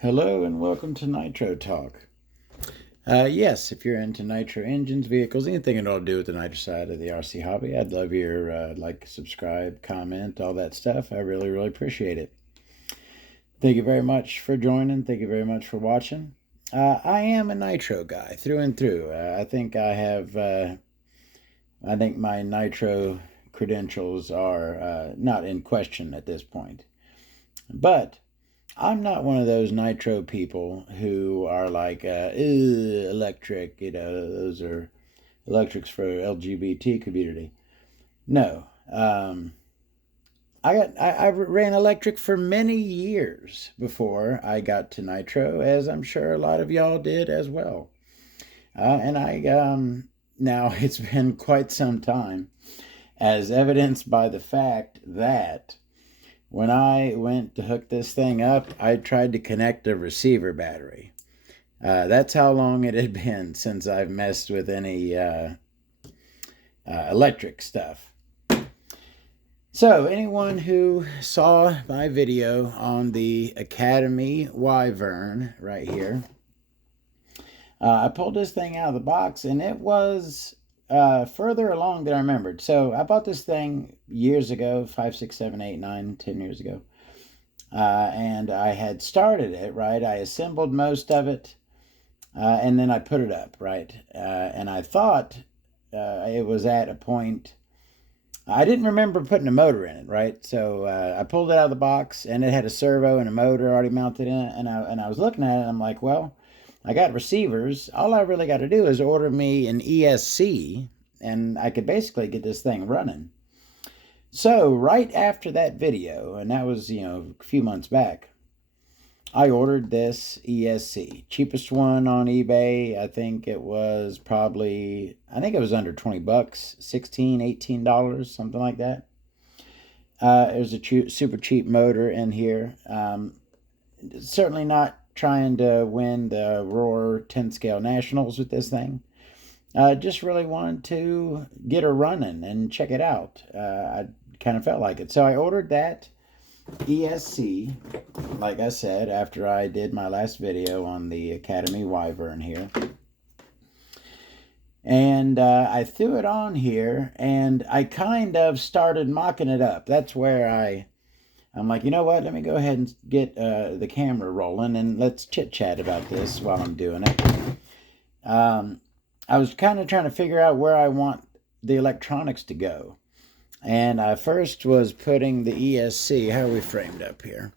Hello and welcome to Nitro Talk. Yes, if you're into nitro engines, vehicles, anything at all to do with the nitro side of the RC hobby, I'd love your like, subscribe, comment, all that stuff. I really, really appreciate it. Thank you very much for joining. Thank you very much for watching. I am a nitro guy through and through. I think I have. I think my nitro credentials are not in question at this point, but I'm not one of those nitro people who are like, electric, those are electrics for LGBT community. No. I ran electric for many years before I got to nitro, as I'm sure a lot of y'all did as well. Now it's been quite some time, as evidenced by the fact that when I went to hook this thing up, I tried to connect a receiver battery. That's how long it had been since I've messed with any electric stuff. So, anyone who saw my video on the Academy Wyvern right here, I pulled this thing out of the box and it was further along than I remembered. So, I bought this thing years ago 5, 6, 7, 8, 9, 10 years ago. And I had started it, right? I assembled most of it, and then I put it up, right? And I thought it was at a point. I didn't remember putting a motor in it, right? So I pulled it out of the box, and it had a servo and a motor already mounted in it. And I was looking at it, and I'm like, well, I got receivers. All I really got to do is order me an ESC, and I could basically get this thing running. So right after that video, and that was, a few months back, I ordered this ESC. Cheapest one on eBay. I think it was under 20 bucks, $16, $18, something like that. There's a super cheap motor in here. Certainly not trying to win the Roar 10 scale nationals with this thing. Just really wanted to get her running and check it out. I kind of felt like it. So I ordered that ESC, like I said, after I did my last video on the Academy Wyvern here. And I threw it on here, and I kind of started mocking it up. That's where I'm like, you know what? Let me go ahead and get the camera rolling, and let's chit-chat about this while I'm doing it. I was kind of trying to figure out where I want the electronics to go. And I first was putting the ESC. How are we framed up here?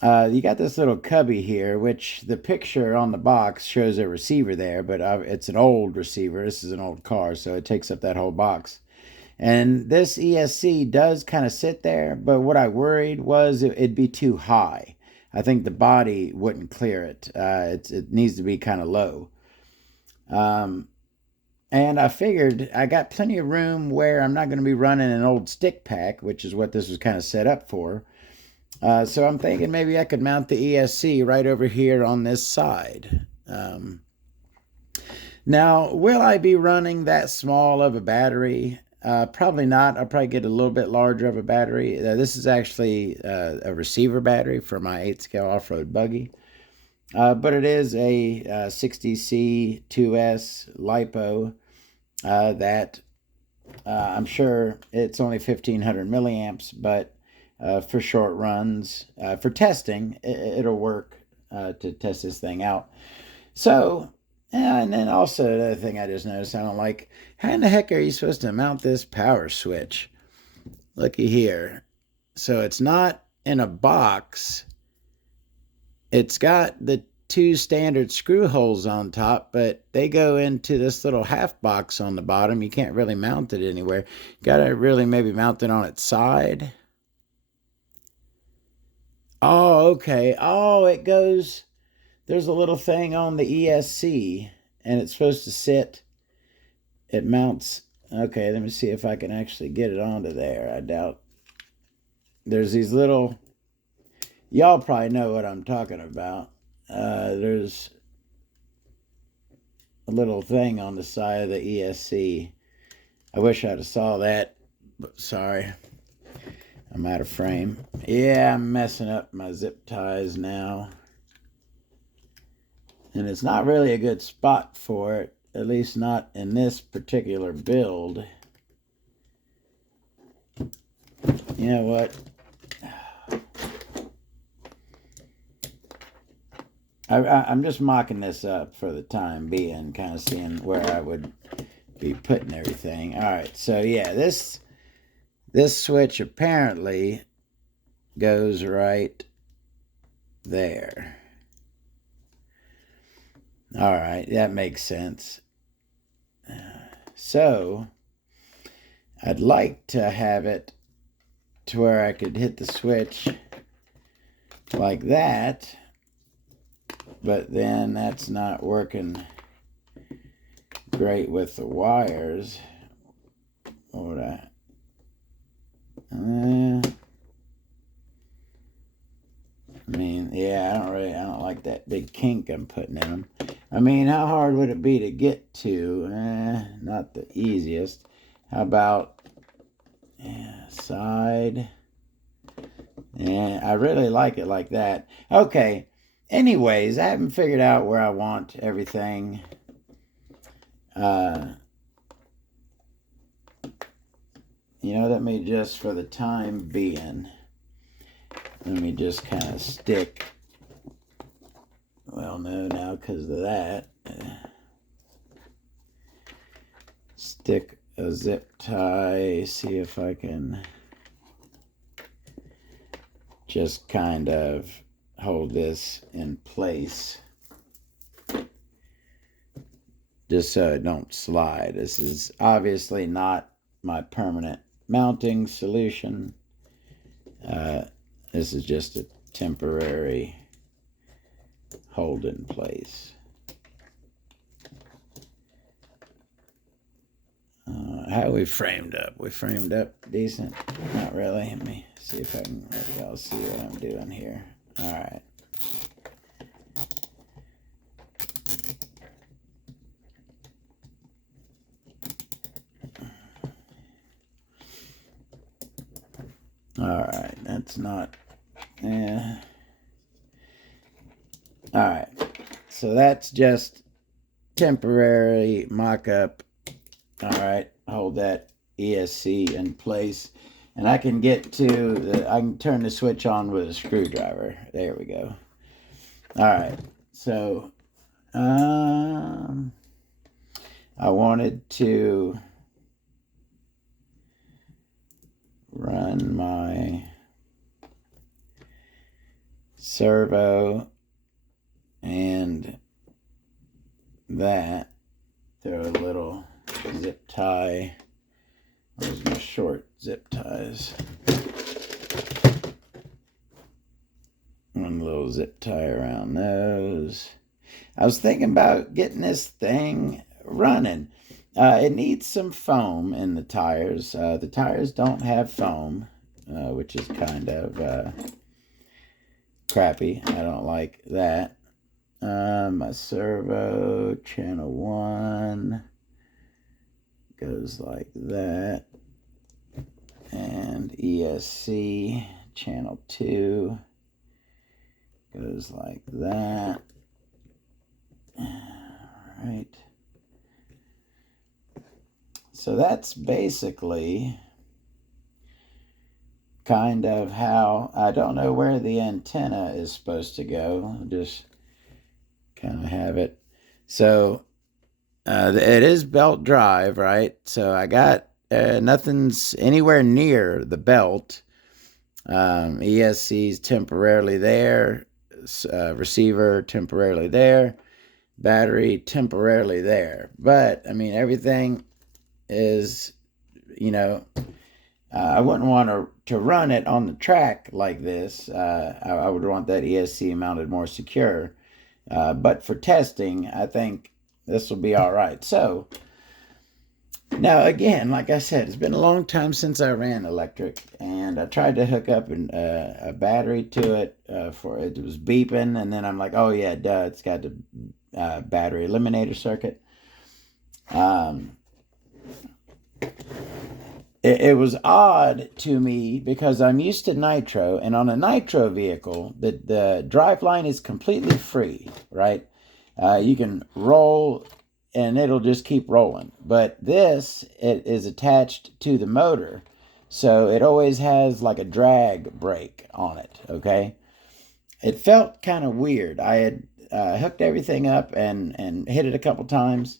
You got this little cubby here, which the picture on the box shows a receiver there, but it's an old receiver. This is an old car, so it takes up that whole box. And this ESC does kind of sit there, but what I worried was it'd be too high. I think the body wouldn't clear it. It needs to be kind of low. And I figured I got plenty of room where I'm not going to be running an old stick pack, which is what this was kind of set up for. So I'm thinking maybe I could mount the ESC right over here on this side. Now, will I be running that small of a battery? Probably not. I'll probably get a little bit larger of a battery. This is actually a receiver battery for my 8 scale off-road buggy. But it is a 60C2S LiPo that I'm sure it's only 1500 milliamps, but for short runs, for testing, it'll work to test this thing out. So, and then also the other thing I just noticed I don't like, how in the heck are you supposed to mount this power switch? Looky here. So it's not in a box. It's got the 2 standard screw holes on top, but they go into this little half box on the bottom. You can't really mount it anywhere. Got to really maybe mount it on its side. Oh, okay. Oh, it goes, there's a little thing on the ESC, and it's supposed to sit. It mounts. Okay, let me see if I can actually get it onto there. I doubt. There's these little, y'all probably know what I'm talking about. There's a little thing on the side of the ESC. I wish I'd have saw that, but sorry. I'm out of frame. Yeah, I'm messing up my zip ties now. And it's not really a good spot for it, at least not in this particular build. You know what? I'm just mocking this up for the time being, kind of seeing where I would be putting everything. All right, so yeah, this switch apparently goes right there. All right, that makes sense. So I'd like to have it to where I could hit the switch like that, but then that's not working great with the wires. What would I mean, yeah, I don't like that big kink I'm putting in them. I mean, how hard would it be to get to? Not the easiest. How about side? Yeah, I really like it like that. Okay, anyways, I haven't figured out where I want everything. You know, let me just, for the time being, let me just kind of stick, well, no, now because of that, stick a zip tie, see if I can just kind of hold this in place, just so it don't slide. This is obviously not my permanent mounting solution. This is just a temporary hold in place. How are we framed up? We framed up decent? Not really. Let me see if I can let y'all see what I'm doing here. All right. All right, that's not, yeah. All right, so that's just temporary mock-up. All right, hold that ESC in place, and I can get to I can turn the switch on with a screwdriver. There we go. All right, so I wanted to run my servo and that through a little zip tie. Those are short zip ties. One little zip tie around those. I was thinking about getting this thing running. It needs some foam in the tires. The tires don't have foam, which is kind of crappy. I don't like that. My servo, channel 1, goes like that. And ESC, channel 2, goes like that. All right. So that's basically kind of how, I don't know where the antenna is supposed to go. Just kind of have it. So it is belt drive, right? So I got nothing's anywhere near the belt. ESC's temporarily there. Receiver temporarily there. Battery temporarily there. But, I mean, everything is, you know, I wouldn't want to run it on the track like this. I would want that ESC mounted more secure. But for testing, I think this will be all right. So, now again, like I said, it's been a long time since I ran electric, and I tried to hook up a battery to it. It was beeping, and then I'm like, oh yeah, duh, it's got the battery eliminator circuit. it was odd to me because I'm used to nitro, and on a nitro vehicle, the drive line is completely free, right? You can roll and it'll just keep rolling. But this, it is attached to the motor, so it always has like a drag brake on it, okay? It felt kind of weird. I had hooked everything up and hit it a couple times.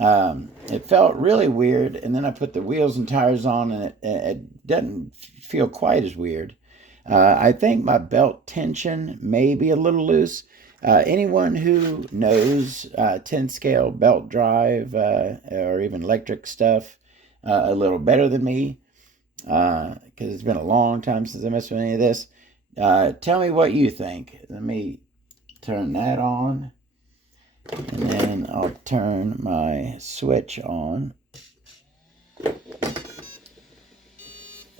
It felt really weird, and then I put the wheels and tires on, and it doesn't feel quite as weird. I think my belt tension may be a little loose. Anyone who knows 10 scale belt drive or even electric stuff a little better than me, because it's been a long time since I messed with any of this, tell me what you think. Let me turn that on. And then I'll turn my switch on.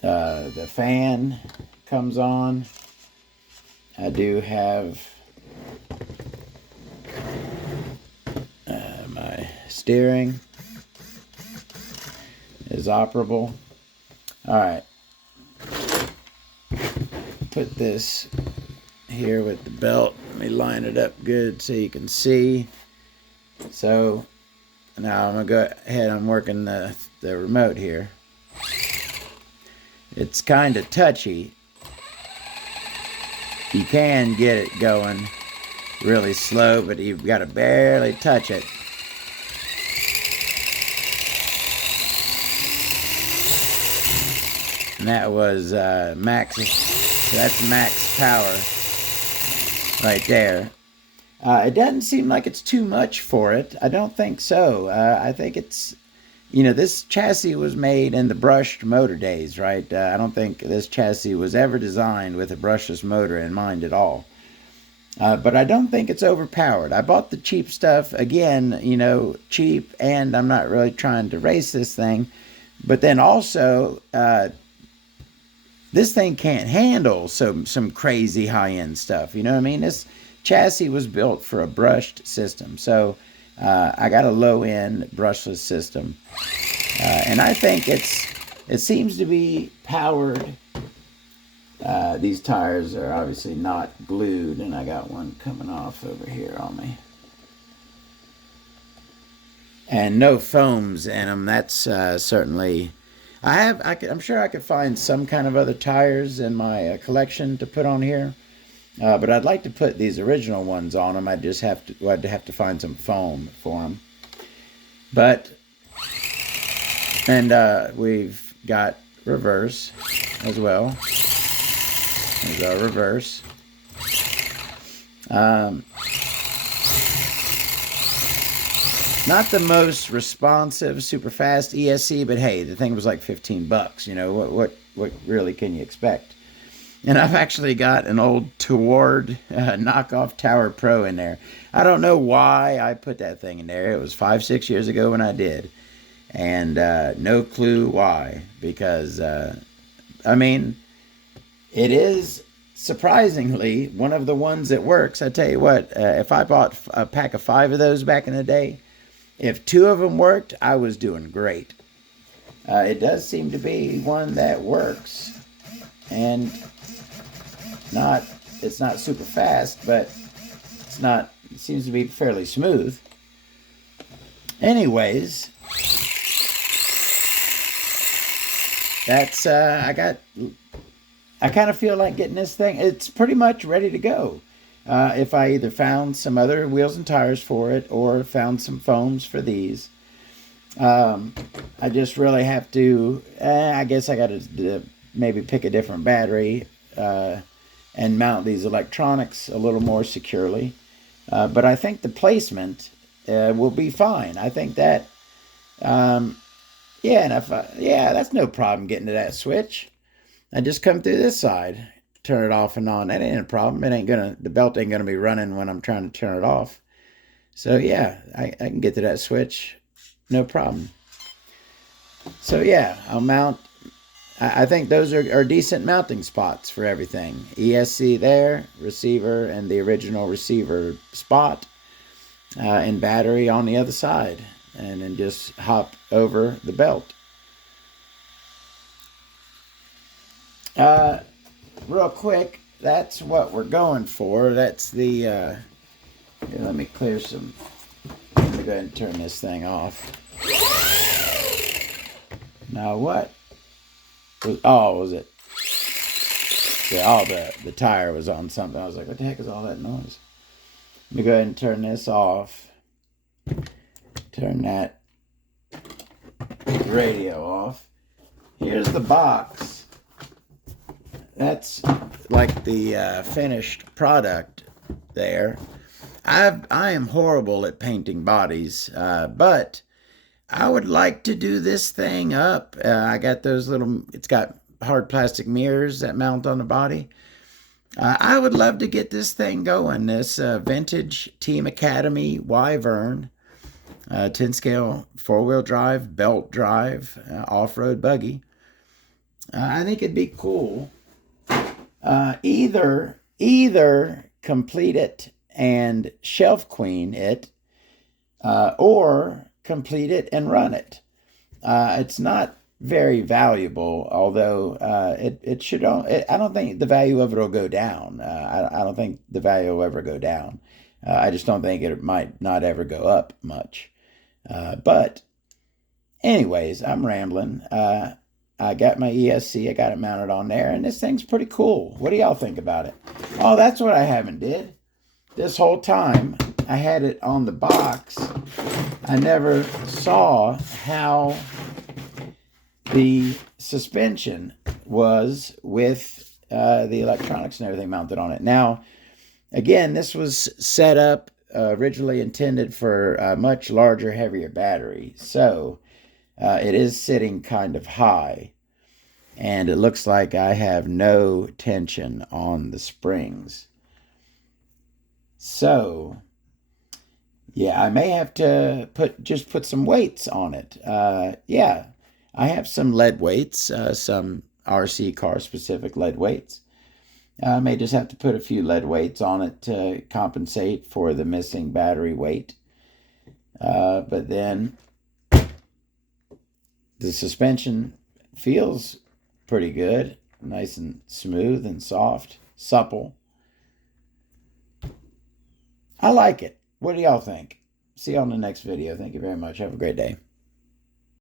The fan comes on. I do have my steering is operable. All right. Put this here with the belt. Let me line it up good so you can see. So now I'm gonna go ahead. I'm working the remote here. It's kind of touchy. You can get it going really slow, but you've got to barely touch it. And that was max. That's max power right there. It doesn't seem like it's too much for it. I don't think so. I think it's, this chassis was made in the brushed motor days, right? I don't think this chassis was ever designed with a brushless motor in mind at all. But I don't think it's overpowered. I bought the cheap stuff, again, cheap, and I'm not really trying to race this thing. But then also, this thing can't handle some crazy high-end stuff. You know what I mean? This chassis was built for a brushed system. So I got a low-end brushless system. And I think it seems to be powered. These tires are obviously not glued, and I got one coming off over here on me. And no foams in them. That's certainly... I'm sure I could find some kind of other tires in my collection to put on here. But I'd like to put these original ones on them. I'd have to find some foam for them. And we've got reverse as well. There's our reverse. Not the most responsive, super fast ESC, but hey, the thing was like $15. What really can you expect? And I've actually got an old Toward knockoff Tower Pro in there. I don't know why I put that thing in there. It was 5-6 years ago when I did. And no clue why. Because, it is surprisingly one of the ones that works. I tell you what, if I bought a pack of 5 of those back in the day, if 2 of them worked, I was doing great. It does seem to be one that works. And it's not super fast, but it seems to be fairly smooth. Anyways, that's, I kind of feel like getting this thing, it's pretty much ready to go. If I either found some other wheels and tires for it or found some foams for these. I just really have to, I guess I got to maybe pick a different battery and mount these electronics a little more securely. But I think the placement will be fine. I think that, that's no problem getting to that switch. I just come through this side, turn it off and on. That ain't a problem. The belt ain't gonna be running when I'm trying to turn it off. So yeah, I can get to that switch, no problem. So yeah, I'll mount. I think those are decent mounting spots for everything. ESC there, receiver, and the original receiver spot, and battery on the other side, and then just hop over the belt. Real quick, that's what we're going for. That's the, here, let me clear some, let me go ahead and turn this thing off. Now what? Was it? Yeah, the tire was on something. I was like, what the heck is all that noise? Let me go ahead and turn this off. Turn that radio off. Here's the box. That's like the finished product there. I am horrible at painting bodies, but I would like to do this thing up. I got those little, it's got hard plastic mirrors that mount on the body. I would love to get this thing going. This vintage Team Academy Wyvern 10 scale 4-wheel drive, belt drive, off-road buggy. I think it'd be cool. Either complete it and shelf queen it, or complete it and run it. It's not very valuable, although it should. I don't think the value of it will go down. I don't think the value will ever go down. I just don't think it might not ever go up much. But anyways, I'm rambling. I got my ESC. I got it mounted on there, and this thing's pretty cool. What do y'all think about it? Oh, that's what I haven't did. This whole time I had it on the box. I never saw how the suspension was with the electronics and everything mounted on it. Now, again, this was set up originally intended for a much larger, heavier battery. So it is sitting kind of high. And it looks like I have no tension on the springs. So, yeah, I may have to put some weights on it. Yeah, I have some lead weights, some RC car specific lead weights. I may just have to put a few lead weights on it to compensate for the missing battery weight. But then the suspension feels pretty good, nice and smooth and soft, supple. I like it. What do y'all think? See you on the next video. Thank you very much. Have a great day.